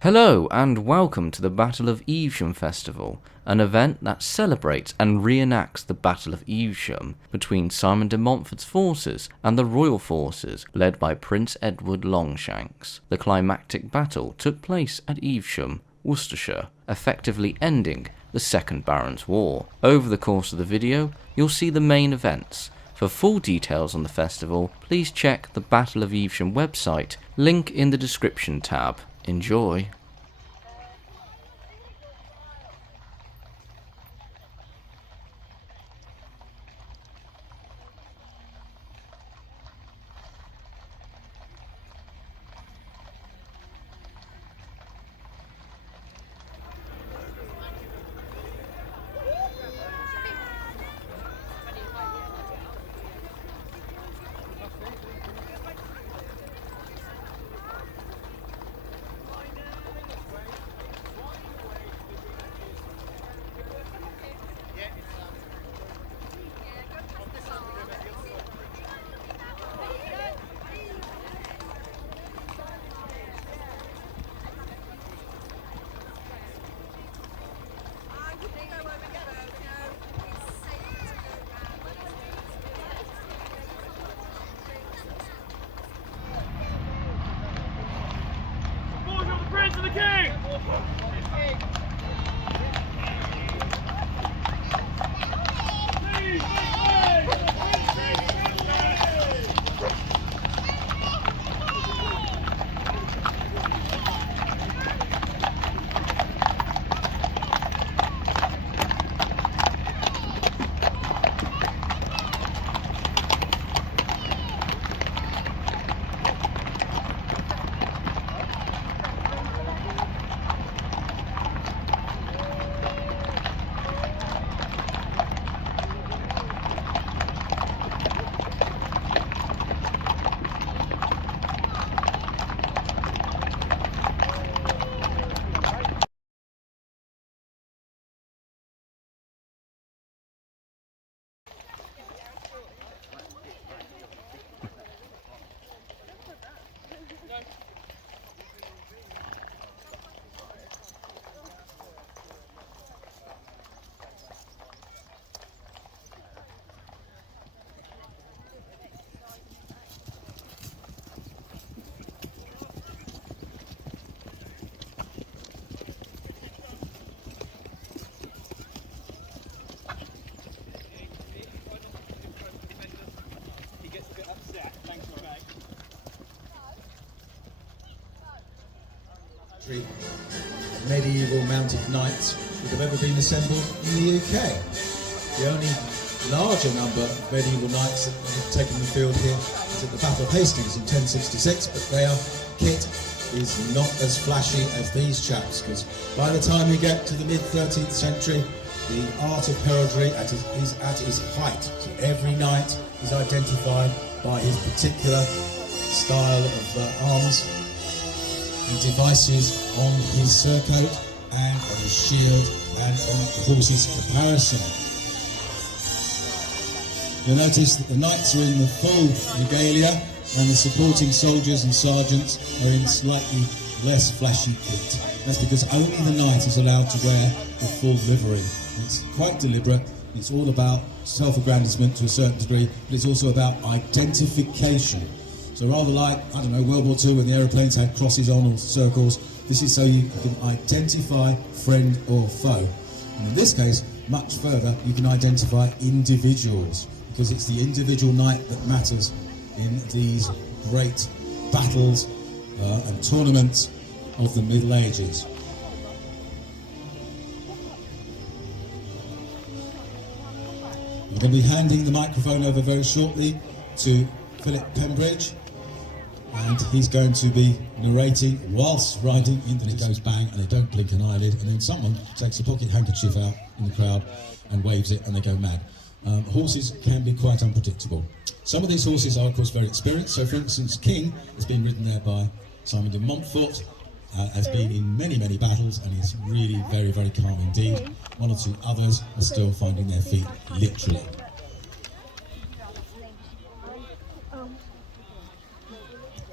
Hello and welcome to the Battle of Evesham Festival, an event that celebrates and reenacts the Battle of Evesham between Simon de Montfort's forces and the royal forces led by Prince Edward Longshanks. The climactic battle took place at Evesham, Worcestershire, effectively ending the Second Barons' War. Over the course of the video, you'll see the main events. For full details on the festival, please check the Battle of Evesham website, link in the description tab. Enjoy. Prince of the King! Medieval mounted knights that have ever been assembled in the UK. The only larger number of medieval knights that have taken the field here is at the Battle of Hastings in 1066, but their kit is not as flashy as these chaps, because by the time we get to the mid-13th century, the art of heraldry is at its height. So every knight is identified by his particular style of arms and devices on his surcoat and on his shield and on the horse's caparison. You'll notice that the knights are in the full regalia and the supporting soldiers and sergeants are in slightly less flashy kit. That's because only the knight is allowed to wear the full livery. It's quite deliberate. It's all about self-aggrandizement to a certain degree, but it's also about identification. So rather like, I don't know, World War II when the aeroplanes had crosses on or circles, this is so you can identify friend or foe. And in this case, much further, you can identify individuals, because it's the individual knight that matters in these great battles and tournaments of the Middle Ages. I'm going to be handing the microphone over very shortly to Philip Pembridge, and he's going to be narrating whilst riding into it goes bang and they don't blink an eyelid, and then someone takes a pocket handkerchief out in the crowd and waves it and they go mad. Horses can be quite unpredictable. Some of these horses are of course very experienced, so for instance King has been ridden there by Simon de Montfort, has been in many battles and is really very calm indeed. One or two others are still finding their feet, literally.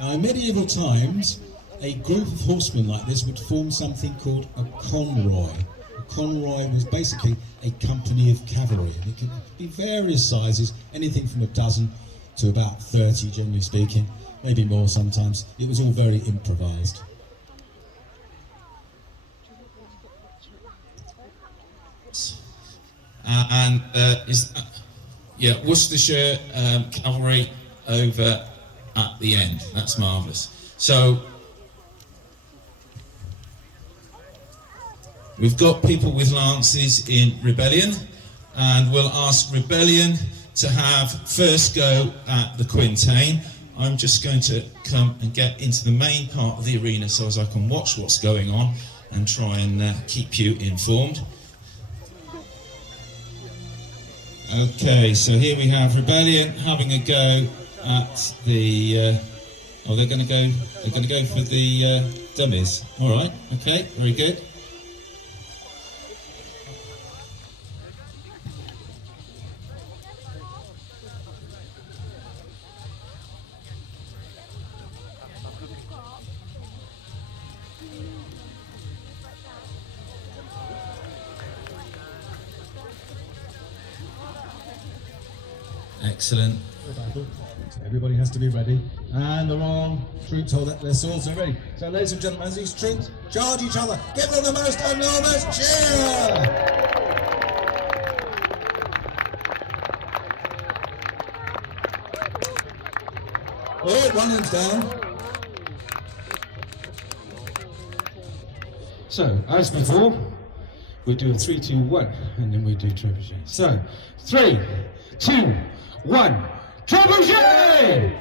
Now, in medieval times, a group of horsemen like this would form something called a conroy. A conroy was basically a company of cavalry, and it could be various sizes, anything from a dozen to about 30, generally speaking, maybe more sometimes. It was all very improvised. Worcestershire cavalry over at the end. That's marvellous. So we've got people with lances in Rebellion, and we'll ask Rebellion to have first go at the quintain. I'm just going to come and get into the main part of the arena so as I can watch what's going on and try and keep you informed. Okay, so here we have Rebellion having a go at the. They're going to go for the dummies. All right. Okay. Very good. Excellent. So everybody has to be ready, and the wrong troops hold their swords are ready. So, ladies and gentlemen, as these troops charge each other, give them the most enormous cheer! Oh, one of them's down. So, as before, we do a 3, 2, 1, and then we do trebuchet. So, 3, 2, 1, trebuchet!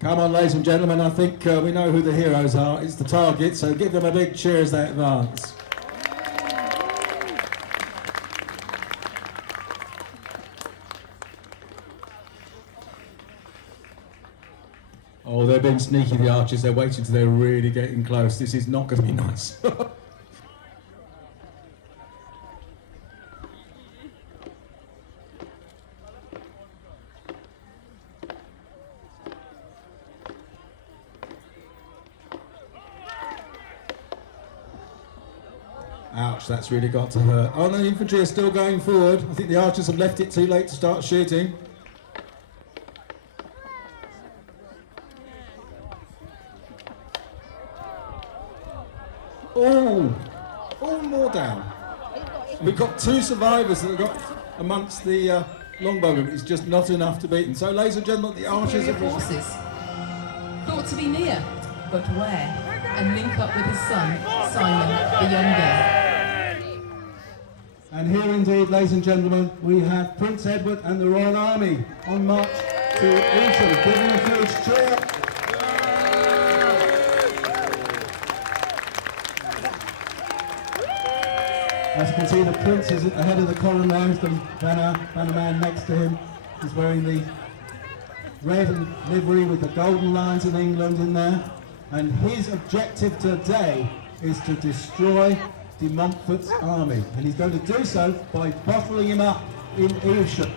Come on, ladies and gentlemen, I think we know who the heroes are. It's the target, so give them a big cheer as they advance. Oh, they're being sneaky, the archers. They're waiting till they're really getting close. This is not going to be nice. Ouch, that's really got to hurt. Oh, the infantry are still going forward. I think the archers have left it too late to start shooting. Oh, more down. We've got 2 survivors that have got amongst the longbowmen. It's just not enough to beat them. So, ladies and gentlemen, the archers have... forces. Thought to be near, but where? And link up with his son, Simon the Younger. And here indeed, ladies and gentlemen, we have Prince Edward and the Royal Army on march to Evesham. Give them a huge cheer. As you can see, the Prince is at the head of the column now. The banner man next to him is wearing the red livery with the golden lions of England in there. And his objective today is to destroy de Montfort's army. And he's going to do so by bottling him up in Evesham.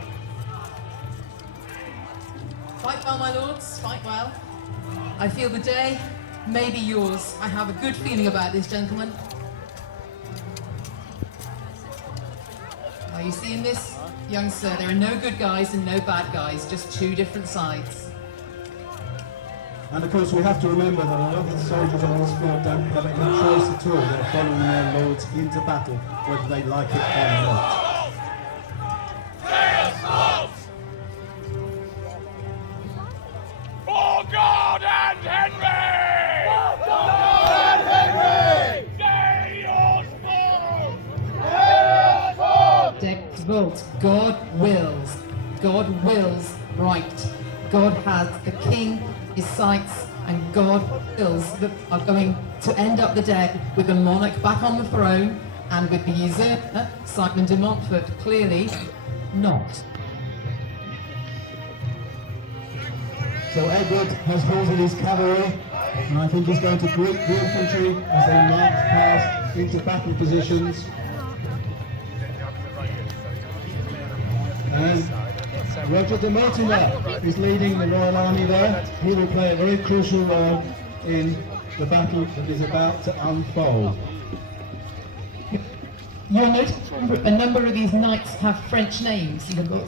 Fight well, my lords, fight well. I feel the day may be yours. I have a good feeling about this, gentlemen. Are you seeing this, young sir? There are no good guys and no bad guys, just 2 different sides. And of course we have to remember that a lot of the soldiers on this field don't have any choice at all. They're following their lords into battle, whether they like it or not. For God and Henry! For God and Henry! Day your Dex vote. God wills. God wills right. God has the king, his sights, and God wills that are going to end up the day with the monarch back on the throne and with the usurper, Simon de Montfort, clearly not. So Edward has halted his cavalry, and I think he's going to greet the infantry as they march past into battle positions. And Roger de Mortimer is leading the Royal Army there. He will play a very crucial role in the battle that is about to unfold. You'll notice a number of these knights have French names. You've got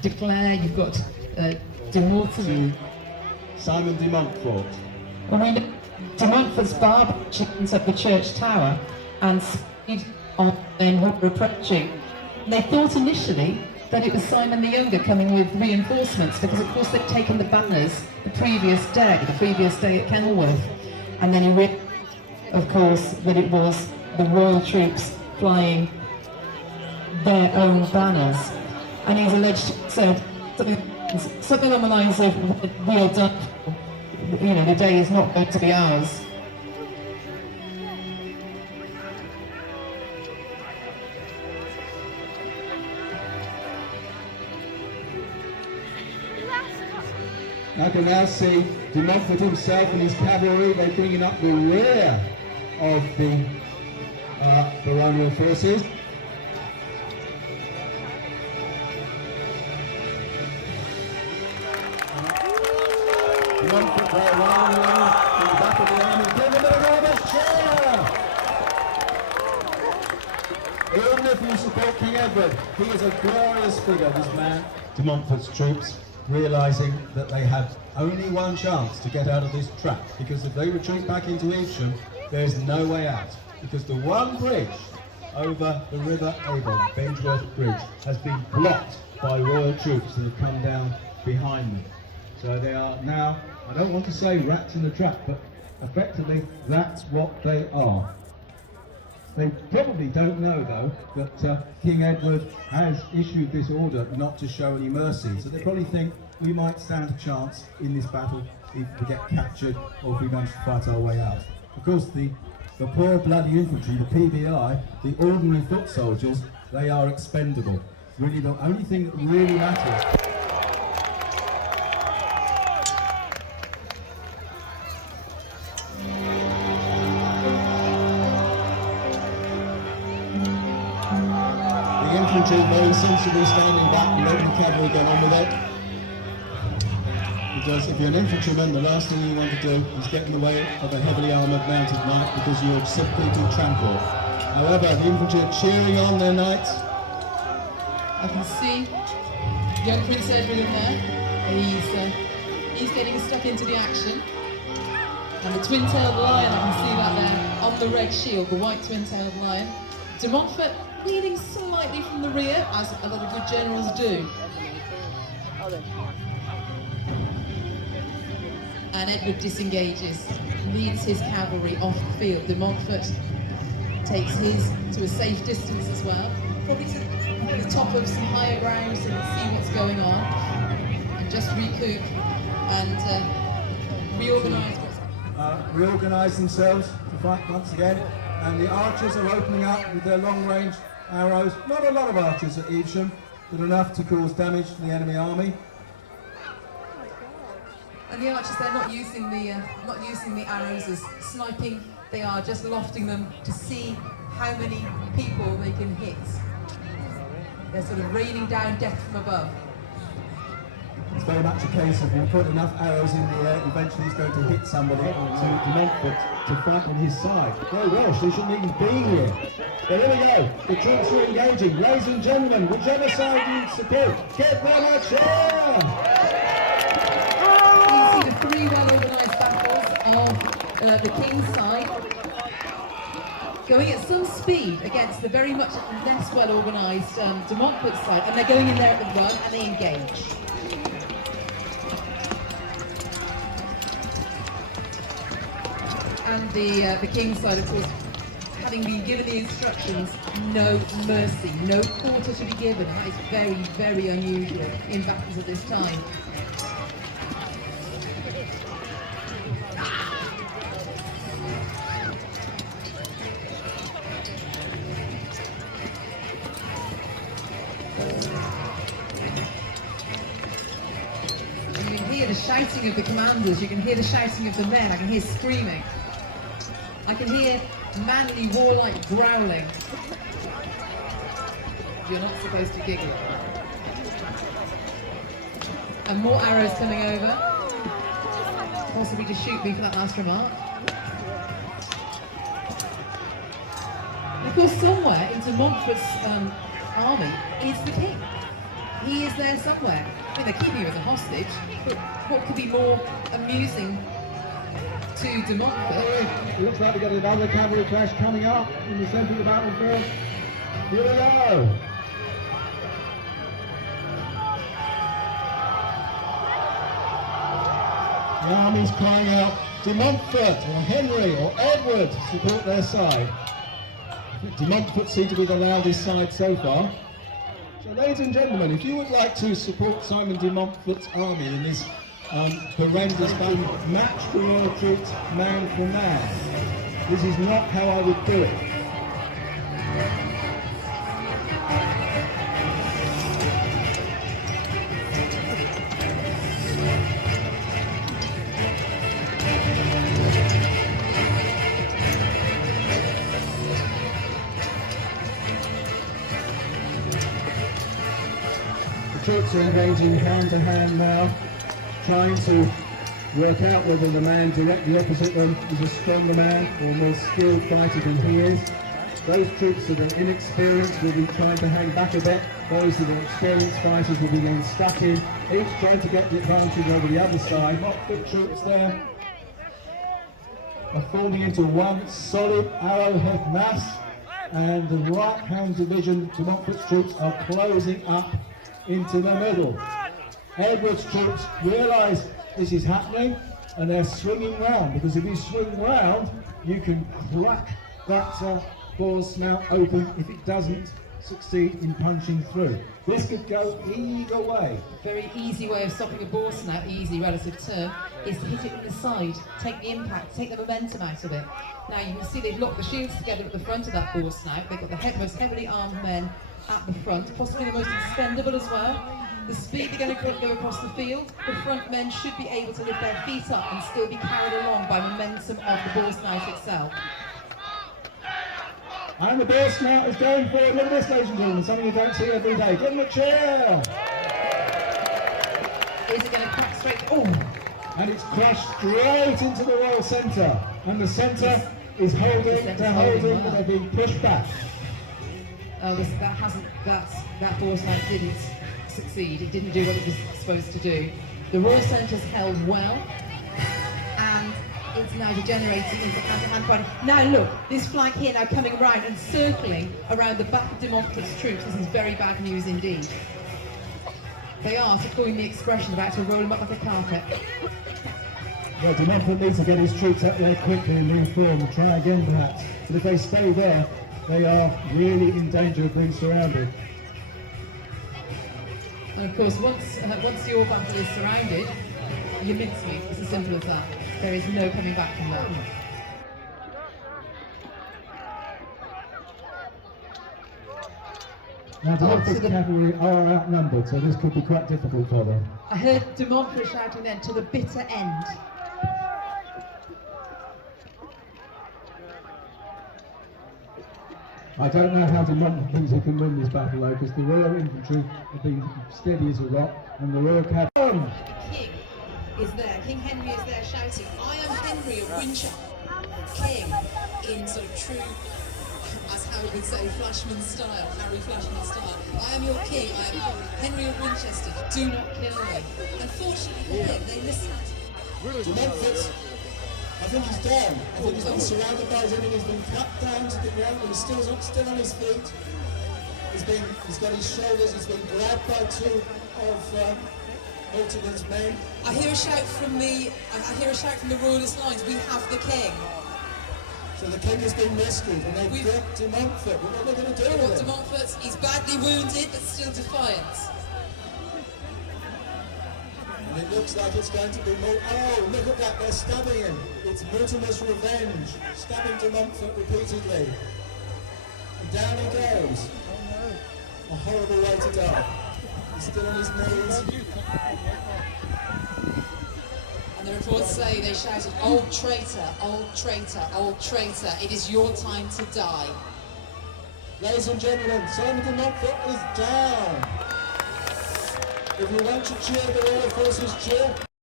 de Clare, you've got de Mortimer. Simon de Montfort. Well, we know de Montfort's barb chickens at the church tower and speed on men who were approaching. They thought initially that it was Simon the Younger coming with reinforcements because of course they'd taken the banners the previous day at Kenilworth, and then he realized, of course, that it was the royal troops flying their own banners, and he's alleged to have said something along the lines of, "We are done, you know, the day is not going to be ours." I can now see de Montfort himself and his cavalry. They're bringing up the rear of the baronial forces. De Montfort there running along in the back of the army. Give him a enormous cheer! Even if you support King Edward, he is a glorious figure, this man. De Montfort's troops, realising that they had only one chance to get out of this trap, because if they retreat back into Evesham, there's no way out, because the one bridge over the River Avon, Bengeworth Bridge, has been blocked by royal troops that have come down behind them. So they are now, I don't want to say rats in the trap, but effectively that's what they are. They probably don't know, though, that King Edward has issued this order not to show any mercy. So they probably think we might stand a chance in this battle if we get captured or if we manage to fight our way out. Of course, the poor bloody infantry, the PBI, the ordinary foot soldiers, they are expendable. Really, the only thing that really matters. The infantry very sensibly standing back and letting the cavalry get on with it. Because if you're an infantryman, the last thing you want to do is get in the way of a heavily armoured mounted knight because you're simply too trampled. However, the infantry are cheering on their knights. I can see young Prince Edward in there. He's getting stuck into the action. And the twin-tailed lion, I can see that there on the red shield, the white twin-tailed lion. De Montfort leading slightly from the rear, as a lot of good generals do. And Edward disengages, leads his cavalry off the field. De Montfort takes his to a safe distance as well, probably to the top of some higher ground so they can see what's going on, and just recoup and reorganise themselves to fight once again. And the archers are opening up with their long-range arrows. Not a lot of archers at Evesham, but enough to cause damage to the enemy army. And the archers, they're not using the arrows as sniping. They are just lofting them to see how many people they can hit. They're sort of raining down death from above. It's very much a case of you put enough arrows in the air, eventually he's going to hit somebody to De Montfort to fight on his side. Very Welsh, they shouldn't even be here. But here we go, the troops are engaging. Ladies and gentlemen, whichever side you support, give them a cheer! You can see the three well-organised battles of the King's side going at some speed against the very much less well-organised De Montfort's side, and they're going in there at the run and they engage. And the King's side, of course, having been given the instructions, no mercy, no quarter to be given. That is very, very unusual in battles of this time. You can hear the shouting of the commanders, you can hear the shouting of the men, I can hear screaming. I can hear manly, warlike growling. You're not supposed to giggle. And more arrows coming over. Possibly to shoot me for that last remark. Of course, somewhere into Montfort's army is the king. He is there somewhere. I mean, they're keeping him as a hostage, but what could be more amusing to de Montfort? It looks like we've got another cavalry clash coming up in the centre of the battlefield. Here we go. The army's crying out, de Montfort or Henry or Edward support their side. De Montfort seem to be the loudest side so far. So ladies and gentlemen, if you would like to support Simon de Montfort's army in this horrendous battle, match the royal troops man for man. This is not how I would do it. Troops are engaging hand to hand now, trying to work out whether the man directly opposite them is a stronger man or more skilled fighter than he is. Those troops that are inexperienced will be trying to hang back a bit. Those that are experienced fighters will be getting stuck in, each trying to get the advantage over the other side. Not good troops there are forming into one solid arrowhead mass, and the right-hand division to Montfort's troops are closing up into the middle. Edward's troops realise this is happening and they're swinging round, because if you swing round you can crack that boar's snout open if it doesn't succeed in punching through. This could go either way. A very easy way of stopping a boar snout, easy relative term, is to hit it from the side, take the impact, take the momentum out of it. Now you can see they've locked the shields together at the front of that boar snout. They've got the most heavily armed men at the front, possibly the most expendable as well. The speed they're going to go across the field, the front men should be able to lift their feet up and still be carried along by momentum of the boar snout itself. And the boar snout is going forward. Look at this, ladies and gentlemen, something you don't see every day. Give them a cheer! Is it going to crack straight? Oh! And it's crashed straight into the royal centre. And the centre is holding, but they're being pushed back. That boar snout didn't succeed. It didn't do what it was supposed to do. The royal centre's held well, and it's now degenerating into hand-to-hand fighting. Now look, this flank here now coming around and circling around the back of de Montfort's troops. This is very bad news indeed. They are, to coin the expression, about to roll them up like a carpet. Well, de Montfort needs to get his troops out there quickly and reform and try again perhaps. But if they stay there, they are really in danger of being surrounded. And of course, once your battle is surrounded, you mincemeat. It's as simple as that. There is no coming back from that. Now, de Montfort's cavalry are outnumbered, so this could be quite difficult for them. I heard de Montfort shouting then, to the bitter end. I don't know how de Montfort thinks he can win this battle though, because the Royal Infantry have been steady as a rock, and the Royal Cavalry... The King is there, King Henry is there shouting, I am Henry of Winchester. King, in sort of true, as Harry would say, Flashman style, Harry Flashman style. I am your king, I am Henry of Winchester, do not kill me. Unfortunately for him, they listened. De Montfort, I think he's down. I think he's been surrounded by his enemy. He's been cut down to the ground, but he's still on his feet. He's got his shoulders. He's been grabbed by two of Mortimer's men. I hear a shout from the royalist lines. We have the king. So the king has been rescued, and they've got de Montfort. What are they going to do with him? De Montfort, he's badly wounded, but still defiant. And it looks like it's going to be more. Oh, look at that! They're stabbing him. It's Mortimer's revenge, stabbing de Montfort repeatedly. And down he goes. A horrible way to die. He's still on his knees. And the reports say they shouted, old traitor, old traitor, old traitor, it is your time to die. Ladies and gentlemen, Simon de Montfort is down. If you want to cheer, the Royal Forces cheer.